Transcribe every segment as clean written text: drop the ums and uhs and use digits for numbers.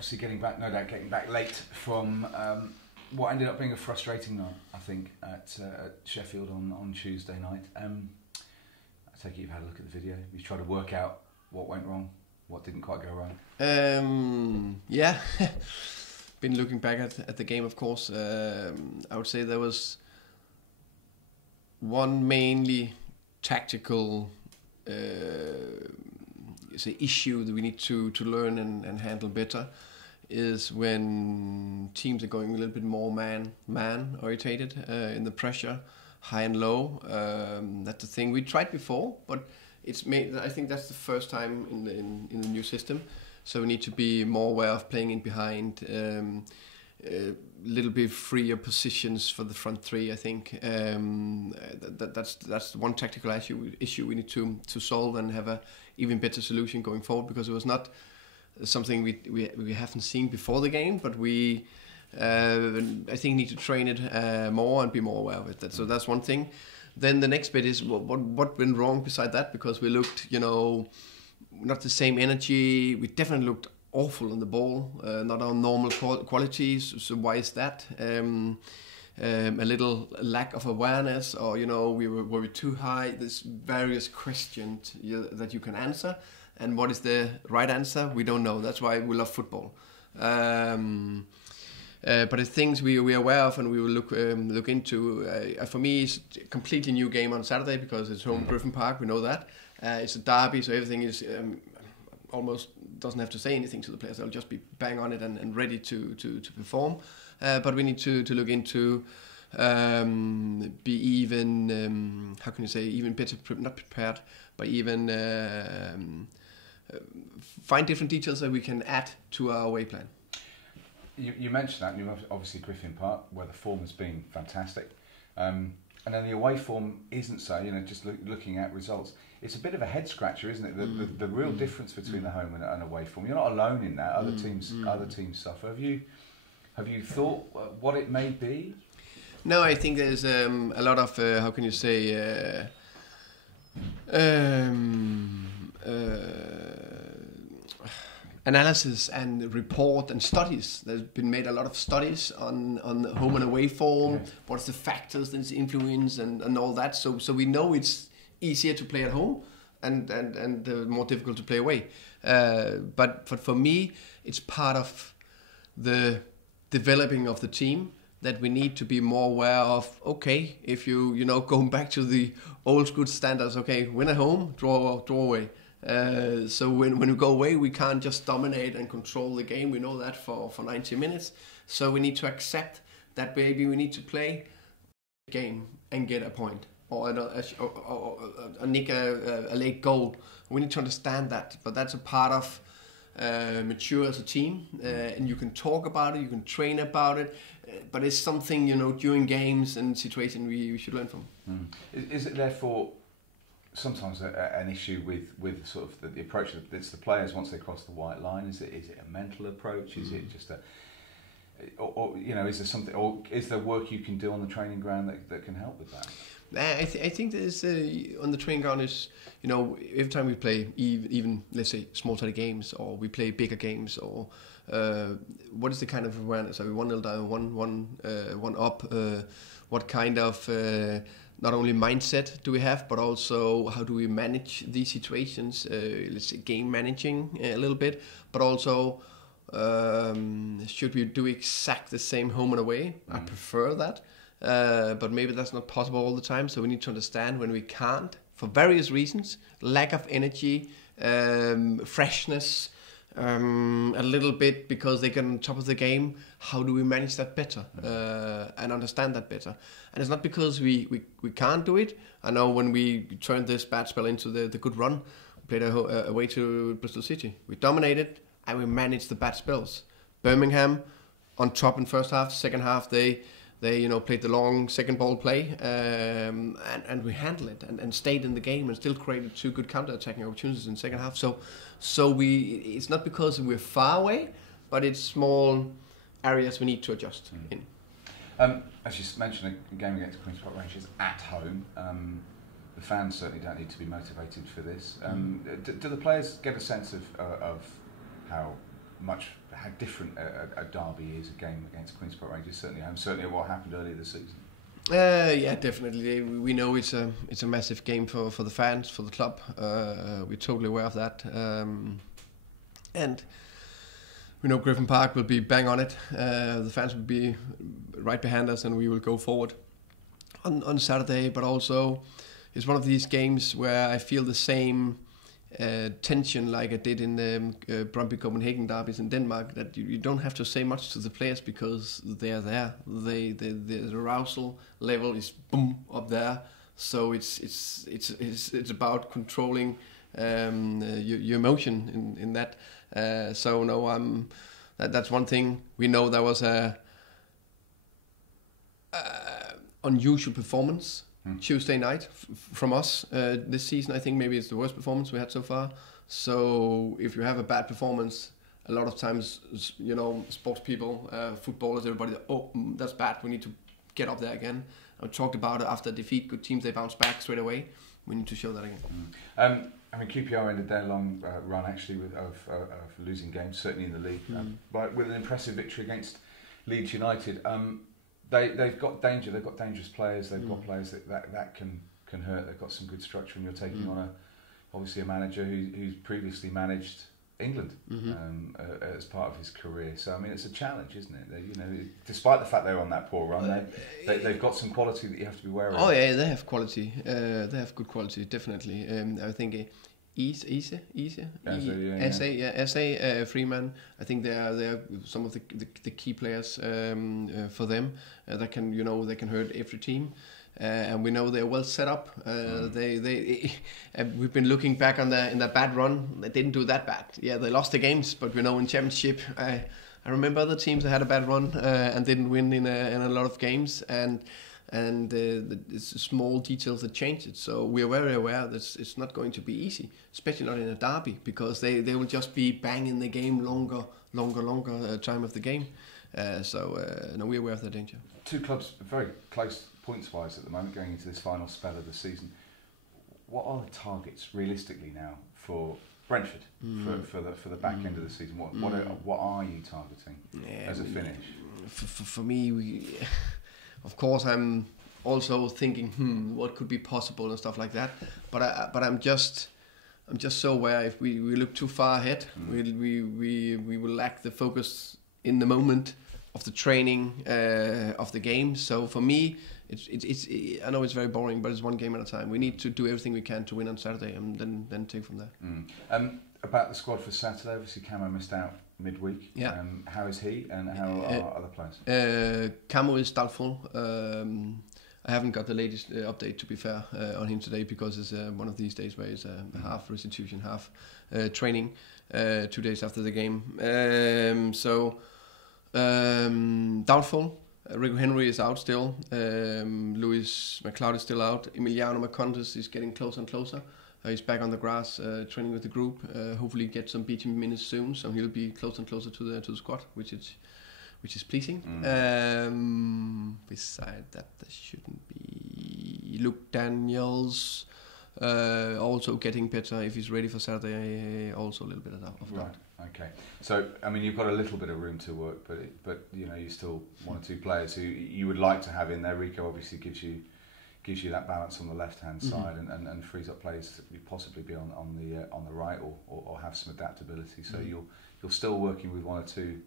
obviously no doubt getting back late from what ended up being a frustrating night, I think, at Sheffield on Tuesday night. I take it you've had a look at the video. You've tried to work out what went wrong, what didn't quite go right. Yeah, been looking back at the game, of course. I would say there was one mainly tactical issue that we need to learn and handle better, is when teams are going a little bit more man orientated in the pressure, high and low. That's the thing we tried before, but I think that's the first time in the new system. So we need to be more aware of playing in behind, a little bit freer positions for the front three. I think that's one tactical issue we need to solve and have a even better solution going forward, because it was not something we haven't seen before the game, but we I think need to train it more and be more aware of it. So that's one thing. Then the next bit is what went wrong beside that, because we looked, not the same energy. We definitely looked awful on the ball, not our normal qualities. So why is that? A little lack of awareness, or were we too high? There's various questions that you can answer, and what is the right answer? We don't know. That's why we love football. But the things we are aware of and we will look into. For me, it's a completely new game on Saturday because it's home Griffin Park. We know that it's a derby, so everything is almost doesn't have to say anything to the players. They'll just be bang on it and ready to perform. But we need to look into be even how can you say, even better, not prepared, but even find different details that we can add to our away plan. You mentioned that, and you've obviously Griffin Park, where the form has been fantastic, and then the away form isn't so. Just looking at results, it's a bit of a head scratcher, isn't it? The real difference between the home and away form. You're not alone in that. Other teams suffer. Have you thought what it may be? No, I think there's a lot of how can you say. Analysis and report and studies. There's been made a lot of studies on home and away form. Yes. What's the factors that influence and all that. So we know it's easier to play at home and more difficult to play away. But for me, it's part of the developing of the team that we need to be more aware of. Okay, if you going back to the old school standards. Okay, win at home, draw away. So when we go away, we can't just dominate and control the game. We know that for 90 minutes. So we need to accept that maybe we need to play a game and get a point, or nick a late goal. We need to understand that. But that's a part of mature as a team, and you can talk about it, you can train about it. But it's something during games and situations we should learn from. Is it therefore sometimes an issue with sort of the approach that it's the players once they cross the white line? Is it a mental approach? Is it just or is there something, or is there work you can do on the training ground that can help with that? I think there's on the training ground is every time we play even let's say small-sided games, or we play bigger games, or what is the kind of awareness? Are we 1-0 down, one up? What kind of not only mindset do we have, but also how do we manage these situations? Let's say game managing a little bit, but also should we do exact the same home and away? I prefer that, but maybe that's not possible all the time. So we need to understand when we can't, for various reasons, lack of energy, freshness, a little bit because they get on top of the game. How do we manage that better and understand that better? And it's not because we can't do it. I know when we turned this bad spell into the good run, we played away to Bristol City. We dominated and we managed the bad spells. Birmingham on top in first half, second half they played the long second ball play, and we handled it and stayed in the game and still created 2 good counter-attacking opportunities in the second half. So it's not because we're far away, but it's small areas we need to adjust in. As you mentioned, a game against Queen's Park Rangers at home. The fans certainly don't need to be motivated for this. Do the players get a sense of how much how different a derby is, a game against Queen's Park Rangers, certainly what happened earlier this season. Yeah, definitely. We know it's a massive game for the fans, for the club. We're totally aware of that, and we know Griffin Park will be bang on it. The fans will be right behind us, and we will go forward on Saturday. But also, it's one of these games where I feel the same tension like I did in the Brøndby Copenhagen derbies in Denmark, that you don't have to say much to the players because they're there. The arousal level is boom up there. So it's about controlling your emotion in that. So no, that's one thing. We know there was a unusual performance Tuesday night from us this season. I think maybe it's the worst performance we had so far. So if you have a bad performance, a lot of times, sports people, footballers, everybody, that's bad, we need to get up there again. I talked about it after defeat. Good teams, they bounce back straight away. We need to show that again. QPR ended their long run actually of losing games, certainly in the league, but with an impressive victory against Leeds United. They've got danger. They've got dangerous players. They've got players that can hurt. They've got some good structure, and you're taking on obviously a manager who's previously managed England as part of his career. So I mean, it's a challenge, isn't it? Despite the fact they're on that poor run, they've got some quality that you have to be aware of. Oh yeah, they have quality. They have good quality, definitely. I think. SA Freeman. I think they are some of the key players for them that can they can hurt every team, and we know they're well set up. We've been looking back on in that bad run. They didn't do that bad. Yeah, they lost the games, but we know in Championship, I remember other teams that had a bad run and didn't win in a lot of games, and it's small details that change it. So we are very aware that it's not going to be easy, especially not in a derby, because they will just be banging the game longer time of the game. No, we're aware of the danger. Two clubs very close points-wise at the moment, going into this final spell of the season. What are the targets realistically now for Brentford for the back end of the season? What are you targeting as a finish? For me, of course, I'm also thinking, what could be possible and stuff like that. But I'm just so aware if we look too far ahead, we will lack the focus in the moment of the training of the game. So for me, it's I know it's very boring, but it's one game at a time. We need to do everything we can to win on Saturday, and then take from there. About the squad for Saturday, obviously Camo missed out midweek. Yeah. How is he, and how are other players? Camo is doubtful. I haven't got the latest update, to be fair, on him today, because it's one of these days where it's half restitution, half training, 2 days after the game. Doubtful. Rico Henry is out still. Lewis McLeod is still out. Emiliano Marcondes is getting closer and closer. He's back on the grass, training with the group. Hopefully get some beating minutes soon, so he'll be closer and closer to the squad, which is pleasing. Beside that, there shouldn't be Luke Daniels. Also getting better if he's ready for Saturday. Also a little bit of that. Right. Okay. So I mean, you've got a little bit of room to work, but you still one or two players who you would like to have in there. Rico obviously gives you that balance on the left hand side and frees up players to possibly be on the right or have some adaptability. So you're still working with one or two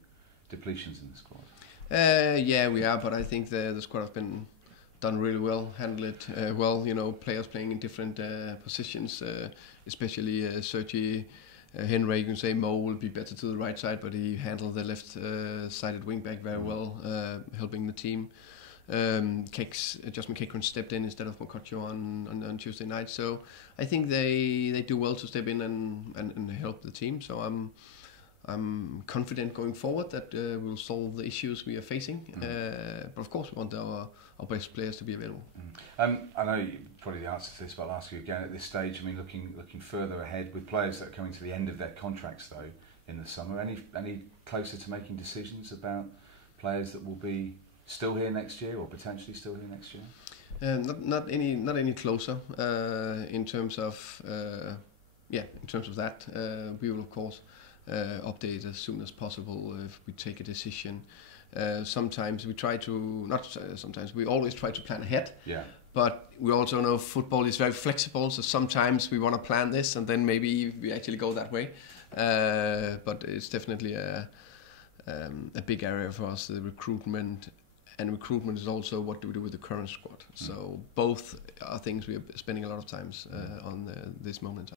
depletions in the squad. Yeah, we are, but I think the squad have been done really well, handled it well. Players playing in different positions, especially Sergi Henry. You can say Mo will be better to the right side, but he handled the left-sided wing back very well, helping the team. Justin Kekron stepped in instead of Mokotjo on Tuesday night, so I think they do well to step in and help the team. So I'm confident going forward that we'll solve the issues we are facing. But of course, we want our best players to be available. I know probably the answer to this, but I'll ask you again at this stage. I mean, looking further ahead with players that are coming to the end of their contracts though in the summer, any closer to making decisions about players that will be still here next year or potentially still here next year? Not any closer in terms of that. We will of course update as soon as possible if we take a decision. Sometimes we try to, sometimes we always try to plan ahead. Yeah. But we also know football is very flexible, so sometimes we want to plan this and then maybe we actually go that way. But it's definitely a big area for us, the recruitment. And recruitment is also what do we do with the current squad. So both are things we are spending a lot of time on this moment.